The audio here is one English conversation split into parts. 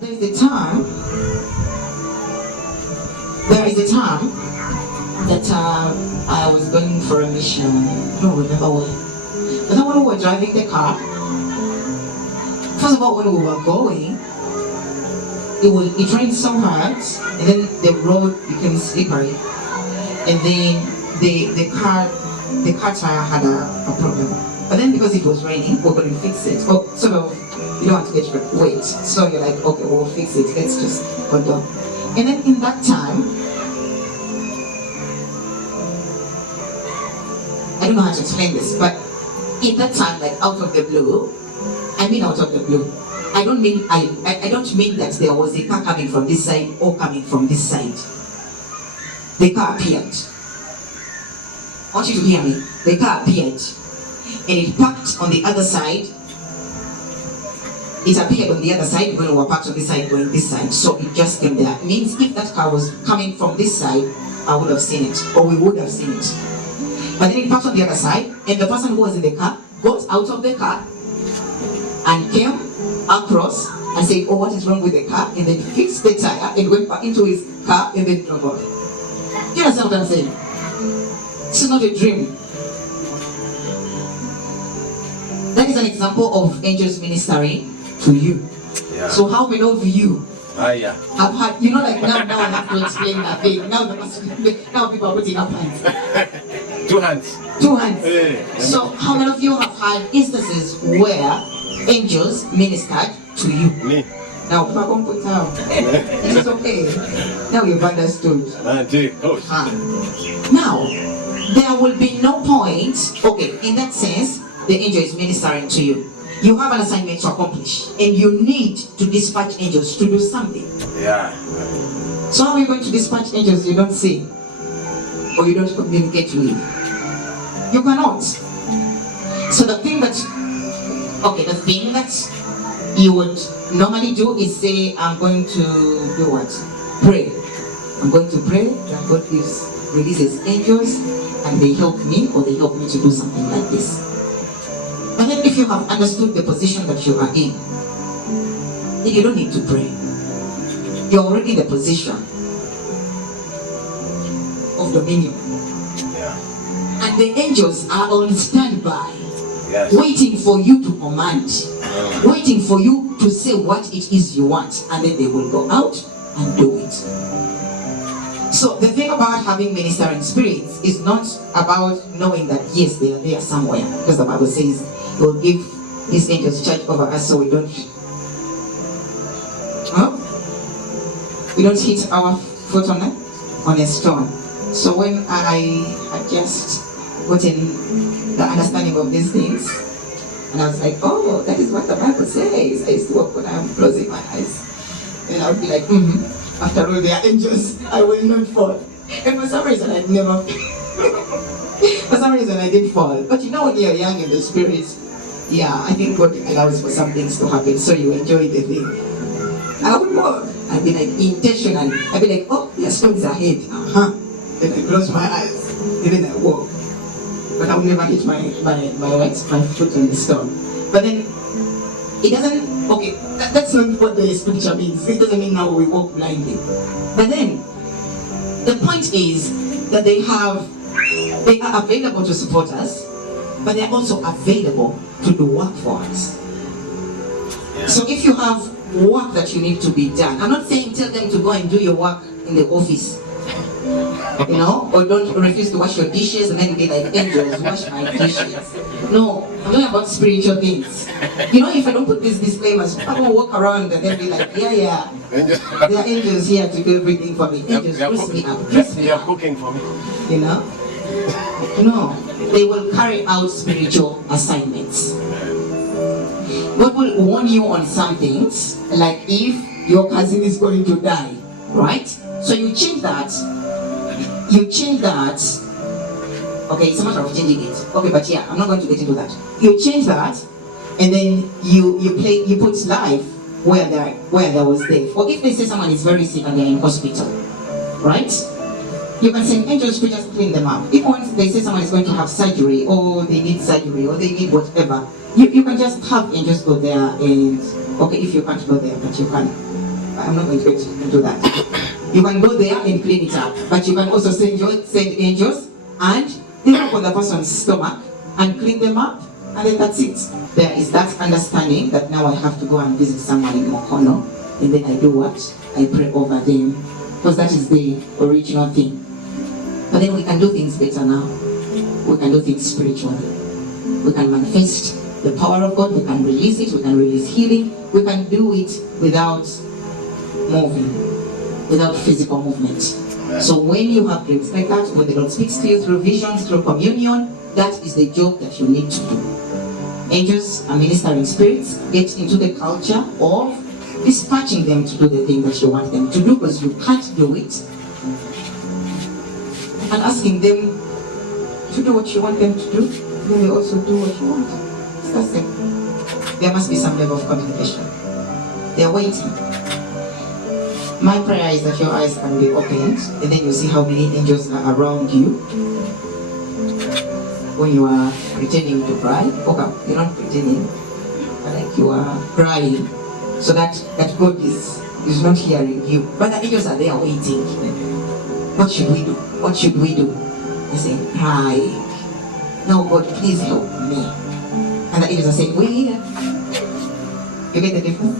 There is a time, there is a time that I was going for a mission. I don't remember when. But then when we were driving the car, first of all, when we were going, it rained so hard, and then the road became slippery, and then the car tire had a problem. But then because it was raining, we couldn't fix it. Or sort of, you don't want to get wet, so you're like, okay, we'll fix it. Let's just go down. And then in that time, I don't know how to explain this, but in that time, like out of the blue, out of the blue. I don't mean that there was a car coming from this side or coming from this side. The car appeared. I want you to hear me. The car appeared, and it parked on the other side. It appeared on the other side when we were parked on this side, going this side. So it just came there. It means if that car was coming from this side, I would have seen it, or we would have seen it. But then it parked on the other side, and the person who was in the car got out of the car and came across and said, oh, what is wrong with the car? And then fixed the tire and went back into his car and then drove off. Do you understand what I'm saying? It's not a dream. That is an example of angels ministering to you. Yeah. So how many of you have had, like now I have to explain that thing. Now people are putting up hands. Two hands. Two hands. So how many of you have had instances where angels ministered to you? Me. Now, put out. It is okay. Now you've understood. Now, there will be no point. Okay, in that sense, the angel is ministering to you. You have an assignment to accomplish, and you need to dispatch angels to do something. Yeah. So how are you going to dispatch angels you don't see, or you don't communicate with? You cannot. So the thing that you would normally do is say, I'm going to do what? Pray. I'm going to pray that God releases angels and they help me, or they help me to do something like this. But then if you have understood the position that you are in, then you don't need to pray. You're already in the position of dominion. Yeah. And the angels are on standby. Yes. Waiting for you to command, waiting for you to say what it is you want, and then they will go out and do it. So the thing about having ministering spirits is not about knowing that yes, they are there somewhere, because the Bible says He will give His angels charge over us, so we don't hit our foot on a stone. So when I had just gotten the understanding of these things, and I was like, oh, that is what the Bible says. I used to walk when I'm closing my eyes, and I would be like, after all, they are angels, I will not fall. And for some reason, I'd never for some reason, I did fall. But when you're young in the spirit, I think God allows for some things to happen, so you enjoy the thing. I would walk. I'd be like intentional. I'd be like, oh, there are stones ahead. Then I close my eyes, and then I walk. But I would never hit my foot on the stone. But then it doesn't. Okay, that's not what the scripture means. It doesn't mean now we walk blindly. But then the point is that they are available to support us, but they are also available to do work for us. Yeah. So if you have work that you need to be done, I'm not saying tell them to go and do your work in the office, or don't refuse to wash your dishes and then be like, angels, wash my dishes. No, I'm talking about spiritual things. If I don't put these disclaimers, I'm going to walk around and then be like, yeah, there are angels here to do everything for me. Angels, dress me up. They are cooking for me. No, they will carry out spiritual assignments. God will warn you on some things, like if your cousin is going to die, right? So you change that. Okay, it's a matter of changing it. Okay, but I'm not going to get into that. You change that, and then you put life where there was death. Or if they say someone is very sick and they're in hospital, right? You can send angels to just clean them up. If once they say someone is going to have surgery, or they need surgery, or they need whatever, You can just have angels go there and, okay, if you can't go there, but you can, I'm not going to do that. You can go there and clean it up, but you can also send angels and they look on the person's stomach and clean them up, and then that's it. There is that understanding that now I have to go and visit someone in Mokono, and then I do what? I pray over them, because that is the original thing. But then we can do things better now. We can do things spiritually. We can manifest the power of God, we can release it, we can release healing, we can do it without moving, without physical movement. So when you have dreams like that, when the Lord speaks to you through visions, through communion, that is the job that you need to do. Angels and ministering spirits get into the culture of dispatching them to do the thing that you want them to do, because you can't do it, and asking them to do what you want them to do, then they also do what you want. It's the same. There must be some level of communication. They're waiting. My prayer is that your eyes can be opened, and then you see how many angels are around you when you are pretending to cry. Okay, you're not pretending, but like you are crying, so that God is not hearing you. But the angels are there waiting. What should we do? What should we do? They say, cry. No, God, please help me. And the angels are saying, we're here. You get the difference?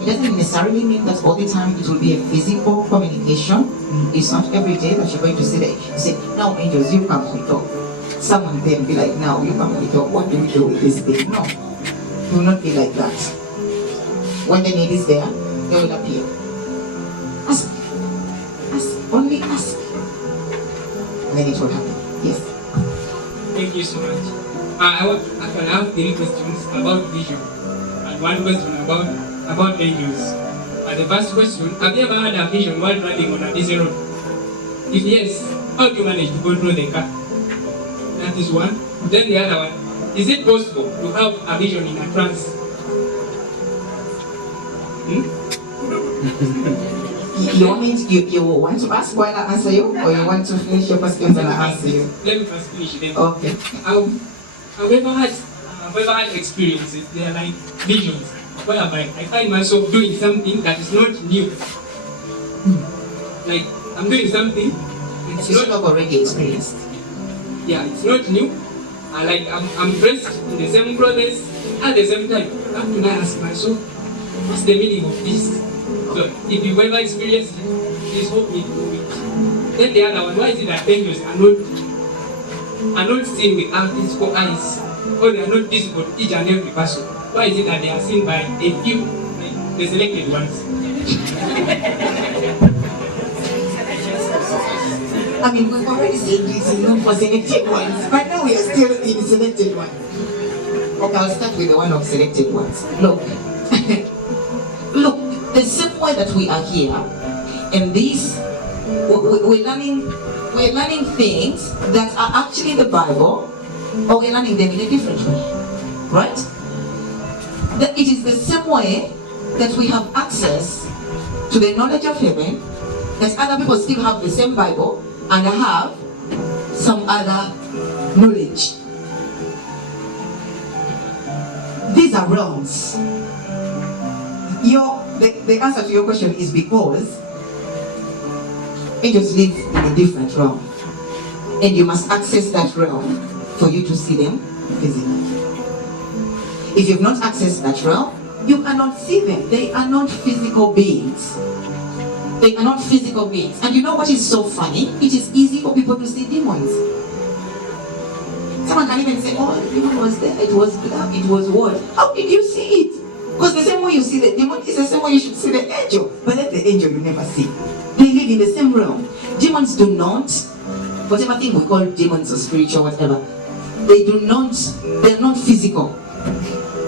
It doesn't necessarily mean that all the time it will be a physical communication. It's not every day that you're going to sit there. You say, now angels, you come we talk. Someone then be like, now you come we talk. What do we do with this thing? No. It will not be like that. When the need is there, they will appear. Ask. Ask. Only ask. And then it will happen. Yes. Thank you so much. I have 3 questions about vision and 1 question about angels. The first question, have you ever had a vision while driving on a busy road? If yes, how do you manage to control the car? That is one. Then the other one, is it possible to have a vision in a trance? You want to ask while I answer you, or you want to finish your questions and I answer you? Let me first finish then. Okay. I've ever had experiences, they are like visions, whereby I find myself doing something that is not new. Like, I'm doing something, it's not already experienced. Yeah, it's not new. I'm dressed in the same clothes at the same time. I have to ask myself, what's the meaning of this? So if you've ever experienced it, please help me do it. Then the other one, why is it that angels are not seen with our physical eyes, or they are not visible to each and every person? Why is it that they are seen by a few, like the selected ones? I mean, we've already said this is not for selected ones, but now we are still in selected ones. Okay, I'll start with the one of selected ones. Look, look, the same way that we are here, and this, we're learning things that are actually in the Bible, or we're learning them in a different way, right? That it is the same way that we have access to the knowledge of heaven, that other people still have the same Bible and have some other knowledge. These are realms. The answer to your question is because angels live in a different realm, and you must access that realm for you to see them physically. If you've not accessed that realm, you cannot see them. They are not physical beings. They are not physical beings. And you know what is so funny? It is easy for people to see demons. Someone can even say, oh, the demon was there, it was black, it was what? How did you see it? Because the same way you see the demon is the same way you should see the angel. But let the angel you never see. They live in the same realm. Demons do not, whatever thing we call demons or spiritual, whatever, they're not physical.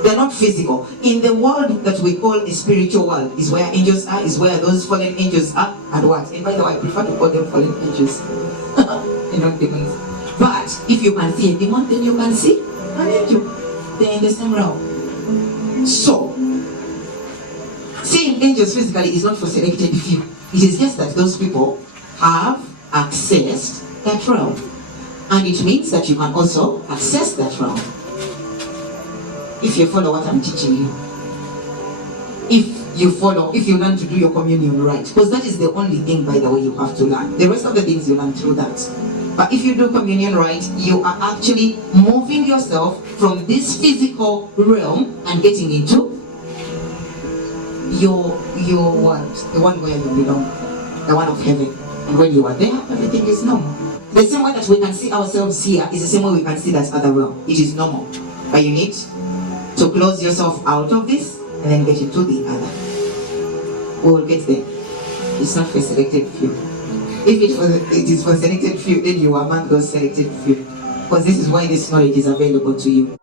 They're not physical. In the world that we call the spiritual world is where angels are, is where those fallen angels are, and what? And by the way, I prefer to call them fallen angels and not demons. But if you can see a demon, then you can see an angel. They're in the same realm. So, seeing angels physically is not for selected few. It is just that those people have accessed that realm. And it means that you can also access that realm. if you follow what I'm teaching you. If you learn to do your communion right, because that is the only thing, by the way, you have to learn. The rest of the things you learn through that. But if you do communion right, you are actually moving yourself from this physical realm and getting into your what? The one where you belong, the one of heaven. And when you are there, everything is normal. The same way that we can see ourselves here is the same way we can see that other realm. It is normal. But you need to close yourself out of this and then get into the other. We will get there. It's not for selected few. If it is for selected few, then you are among those selected few. Because this is why this knowledge is available to you.